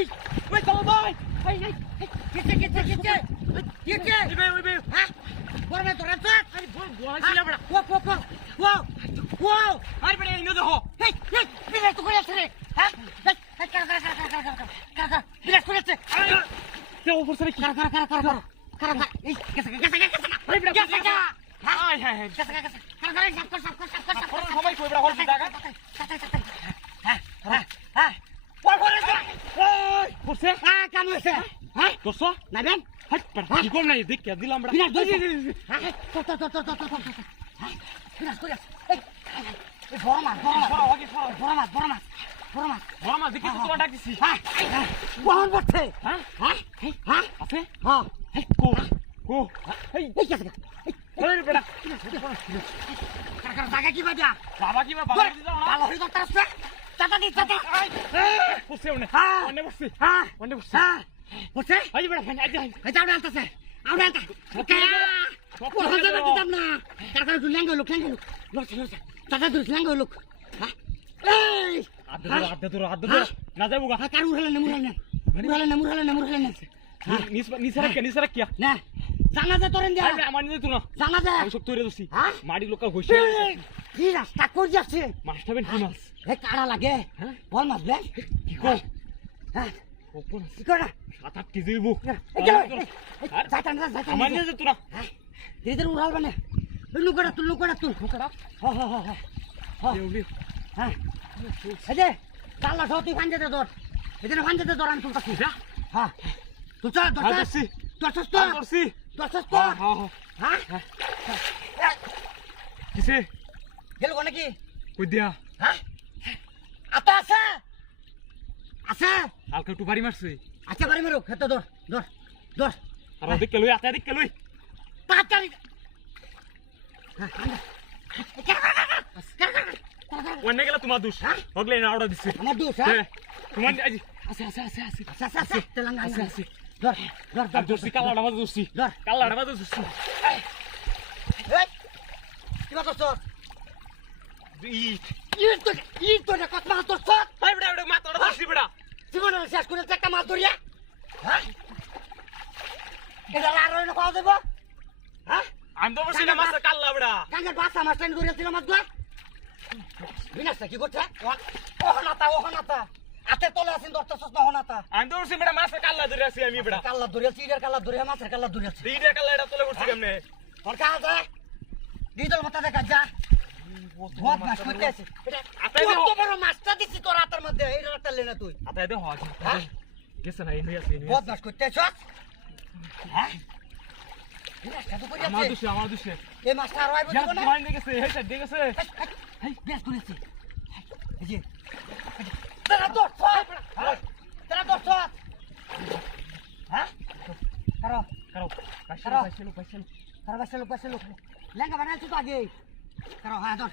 এই ওই চলো ভাই এই এই কে ওই বে হ্যাঁ বড় না তোরা তো আরে বড় ছিল বড় ও আরে বড় ইনো দেখো এই বিলে তো করে আছে রে হ্যাঁ কাকা বিলে করে আছে তে উপর সরে কাকা এই কাকা ওই বড় কাকা হাই কাকা সাপ কর সবাই কই বড় হল জায়গা হ্যাঁ বড় করে ওই করছে কাম হইছে হ্যাঁ করছো না বেন হাট কি কম নাই দেখ কে দিলাম বড় বিরাট হ্যাঁ বিরাট করে এই বড় মাছ দেখি তো তোমার ডাক দিছি হ্যাঁ কোন বটে হ্যাঁ আছে হ্যাঁ কো এই কাছে এই বড় কাকা জায়গা কি বাজা বাবা কি বাবা দিছো না ভালো হই করতেছ চাটা বসে অনে বসে বসে আই বড় ফান আই যাও আনতেছে আমরা আনতা ওকে কোন জায়গা দিতাম না কাকা ল্যাঙ্গো লোক চাটা দুই ল্যাঙ্গো লোক হ্যাঁ এই আদে না যাবো গা কার উড়ালে না নিসারা কি না জানা দে তোরেন দে আমার নিতে তুই না জানা দে আমি সব তৈরি দছি মাটি লোকা হইছে কি রাস্তা কই যাচ্ছে মাছটা বেন কি মাছ এ কাড়া লাগে হ্যাঁ বল মাছ বে কি কই হ্যাঁ ওপন কি করা 7-8 কেজি হইবো যাইতাম আমার নিতে তুই না হ্যাঁ দিদের উড়াল বানে লুকড়া তুই হ্যাঁ হ্যাঁ এই যে কাল্লা সত্যি ফাঞ্জেতে ধর এদিকে ফাঞ্জেতে ধর আমি তুলতাছি হ্যাঁ তুই চল ধরছি হ্যাঁ কিসে গেল কোনে কি কই দিয়া হ্যাঁ আতা আছে হালকা একটু বাড়ি মারছে আচ্ছা বাড়ি মারো খেতে ধর আর ওদিকে লই আতা দিকে লই তাড়াতাড়ি ওনে গেল তোমার দোষ হগলে না অর্ডার দিছে আমার দোষ হ্যাঁ তোমার আজ আছে তেলঙ্গা আছে ধর দর্শি কাল্লাটা বাজে দর্শি এই কি বাজছ ই তো না কত মাছ ধরছ ভাই বড় মাছটা ধরছি বড় জীবনে শেষ করে একটা মাছ ধরিয়া হ্যাঁ এটা আর না খাওয়া দেব হ্যাঁ আমি তো বলছি না মাছ কাল্লা বড় কাঙ্গের বাসা মাছ টাইন ধরিয়া ছিল মাছ গো বিনাশটা কি করছে ওহনাতা আতে তোলে আছেন দর্শক নহনাতা আমি তো বলছি বড় মাছ কাল্লা ধরে আছি আমি বড় কাল্লা ধরে আছি ইডার কাল্লা ধরে মাছের কাল্লা ধরে আছি ইডার কাল্লা এটা তোলে করছি কেমনে তোর কাজ আছে ডিজল মাথা দেখা যা বহুত মাছ করতে আছে আতে কত বড় মাছটা দিছি তোর হাতের মধ্যে এই রাতটা লেনা তুই আতে দে হয় হ্যাঁ গেছ না এই আছে বহুত মাছ করতে আছ হ্যাঁ আমার দুশে এই মাছটা আর আইবো না তোমার দেখেছে এইটা দেখেছে এই বেশ করেছে এই যে তেরা দর্শক হ্যাঁ কারো বাইশে লোক লেঙ্গা বানাইছো তো আগে কারো হ্যাঁ ধর